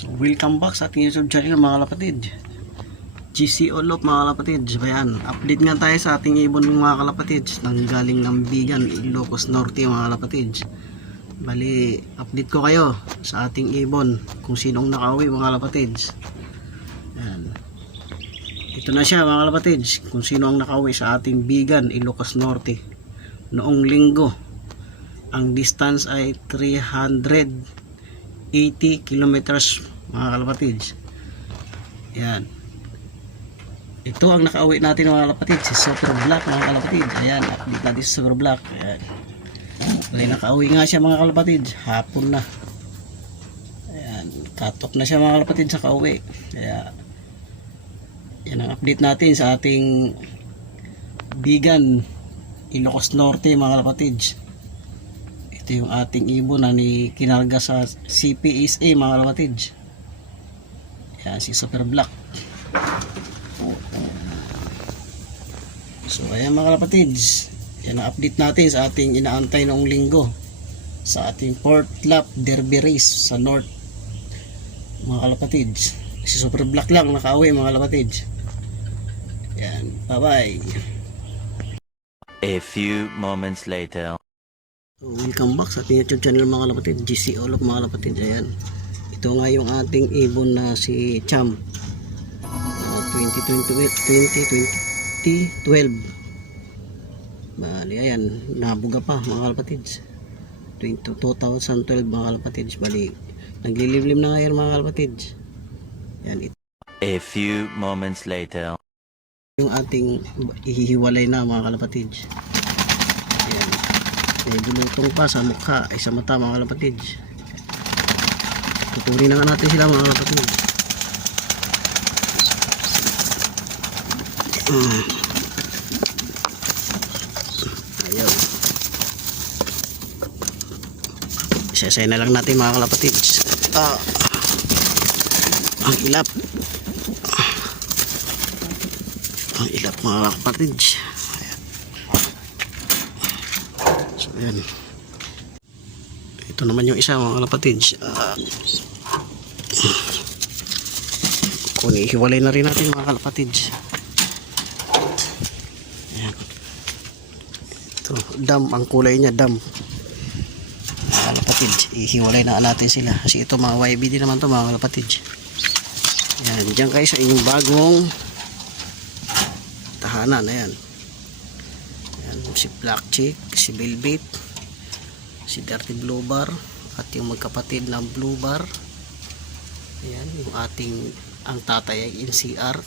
So, welcome back sa ating YouTube channel mga kalapatid. GC Olop mga kalapatid. Ayan, update nga tayo sa ating ibon mga kalapatid. Nanggaling ng Bigan, Ilocos Norte mga kalapatid. Bali, update ko kayo sa ating ibon kung sinong nakauwi mga kalapatid. Ayan. Ito na siya mga kalapatid. Kung sino ang nakauwi sa ating Bigan, Ilocos Norte. Noong linggo, ang distance ay 380 kilometers mga kalapatid. Yan. Ito ang nakauwi natin mga kalapatid, si Super Black mga kalapatid. Ayan, update natin si Super Black. Ayan. Bali, nakauwi nga siya mga kalapatid. Hapon na. Ayan, katok na siya mga kalapatid sa kauwi. Kaya yan ang update natin sa ating Bigan, Ilocos Norte mga kalapatid. Ito yung ating ibon na ni kinarga sa CPSA mga kalapatid. Yan si Super Black. So ayan mga kalapatid, yan ang update natin sa ating inaantay noong linggo sa ating 4th lap derby race sa North mga kalapatid. Si Super Black lang nakauwi mga kalapatid. Yan, bye bye. A few moments later. Welcome back sa ating YouTube channel mga kalapatid, GC Olop mga kalapatid. Ayan, ito nga yung ating ibon na si Cham, 2012. Bali, ayan, nabuga pa mga kalapatid. 2012 mga kalapatid. Bali, nagliliblim na ngayon mga kalapatid. Ayan, ito A few moments later. yung ating ihihiwalay na mga kalapatid. Ayan, may bulutong pa sa mukha ay sa mata mga kalapatid. Tuturin na nga natin sila mga kalapatid. Ayun, isasay na lang natin mga kalapatid. Ang ilap mga kalapatid. So ayan, ito naman yung isa mga kalapatid. Kung ihiwalay na rin natin mga kalapatid. Ayan, ito dam, ang kulay niya dam mga kalapatid. Ihiwalay na natin sila kasi ito mga YB din naman to mga kalapatid. Ayan, dyan kayo sa inyong bagong tahanan. Ayan, ayan, si Black Chick, si Velvet, si Dirty Blue Bar at yung magkapatid na Blue Bar. Ayan, yung ating ang tatay ay NCR,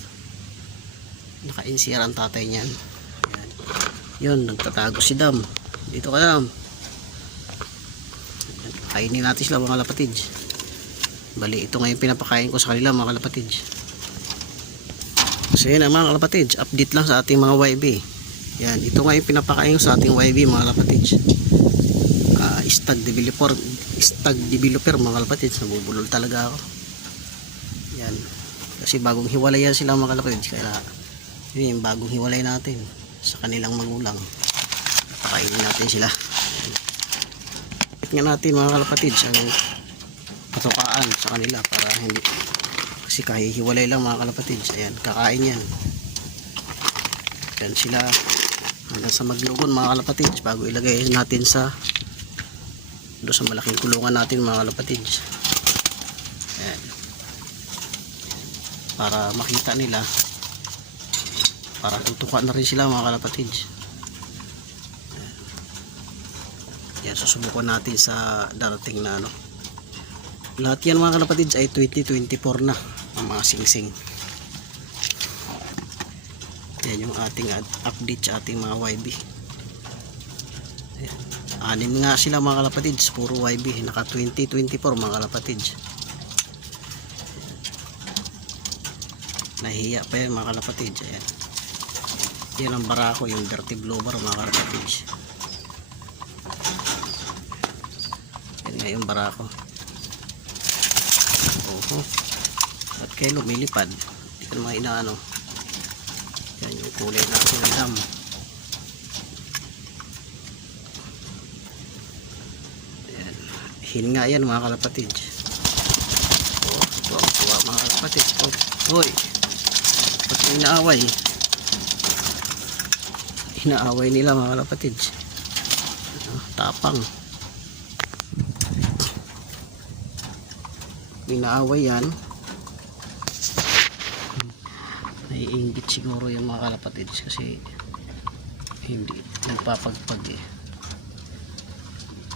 naka NCR ang tatay niyan. Ayan, yun, nagtatago si Dam. Dito ka Dam. Ayan, kainin natin sila mga kalapatid. Bali, ito ngayon pinapakain ko sa kanila mga kalapatid. So yun mga kalapatid, update lang sa ating mga YB. Yan, ito nga yung pinapakain sa ating YB mga kalapatid. Stag developer mga kalapatid. Nabubulol talaga ako. Yan, kasi bagong hiwalay yan sila mga kalapatid. Kaya yun yung bagong hiwalay natin sa kanilang magulang. Pakainin natin sila. Tingnan natin mga kalapatid sa patukaan sa kanila para hindi, kasi kahihiwalay lang mga kalapatid. Ayan, kakain yan. Yan sila hanggang sa maglugon mga kalapatid bago ilagay natin sa doon sa malaking kulungan natin mga kalapatid. Ayan, para makita nila, para tutukan na rin sila mga kalapatid. Ayan, yan, susubukan natin sa darating na ano. Lahat yan mga kalapatid ay 2024 na ang mga singsing. Yan yung ating update sa ating mga YB. Ayan, anim nga sila mga kalapatid, puro YB, naka 2024 mga kalapatid. Nahihiya pa yan mga kalapatid. Ayan, yan ang barako, yung Dirty Blue Bar mga kalapatid. Yan nga yung barako. At kayo lumilipad, hindi ka naman inaano. Yan yung kulay natin ng dam. Ayan, hinga yan mga kalapatid. mga kalapatids. Hoy, ba't inaaway? Inaaway nila mga kalapatids. Tapang. Inaaway yan. Naiinggit siguro yung mga kalapatids kasi hindi nagpapagpag eh.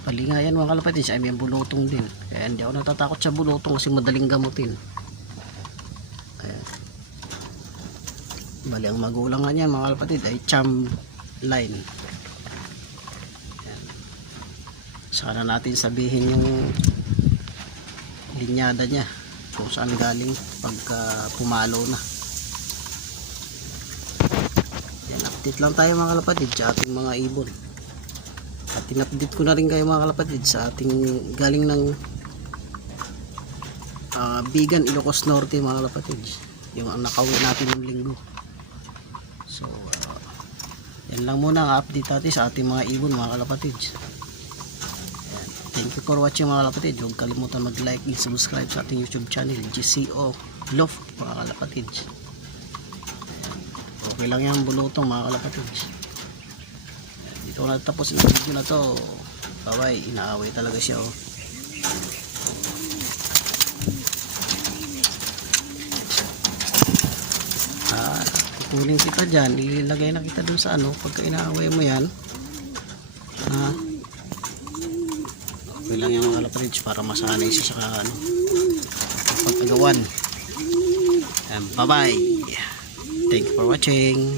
Palingayan mga kalapatids ay may bulutong din, kaya hindi ako natatakot sa bulutong kasi madaling gamutin. Ayan. Bali ang magulang nga niya mga kalapatids ay cham line. Ayan. Saka na natin sabihin yung linyada niya kung saan galing pagka pumalo na. Yan, update lang tayo mga kalapatids sa ating mga ibon. At in-update ko na rin kayo mga kalapatid sa ating galing ng Bigan, Ilocos Norte mga kalapatid. Yung nakauwi natin ng linggo. So, yan lang muna ang update natin sa ating mga ibon mga kalapatid. Yan. Thank you for watching mga kalapatid. Huwag kalimutan mag-like and subscribe sa ating YouTube channel, GCO Love mga kalapatid. Yan. Okay lang yan bulutong mga kalapatid. Dito na tapos ang video na to. Bye, inaaway talaga siya oh. Kukunin kita dyan, ilagay na kita dun sa ano pagka inaaway mo yan. Okay lang yung mga kalapatids para masanay siya sa ano pagkagawan. Bye bye, thank you for watching.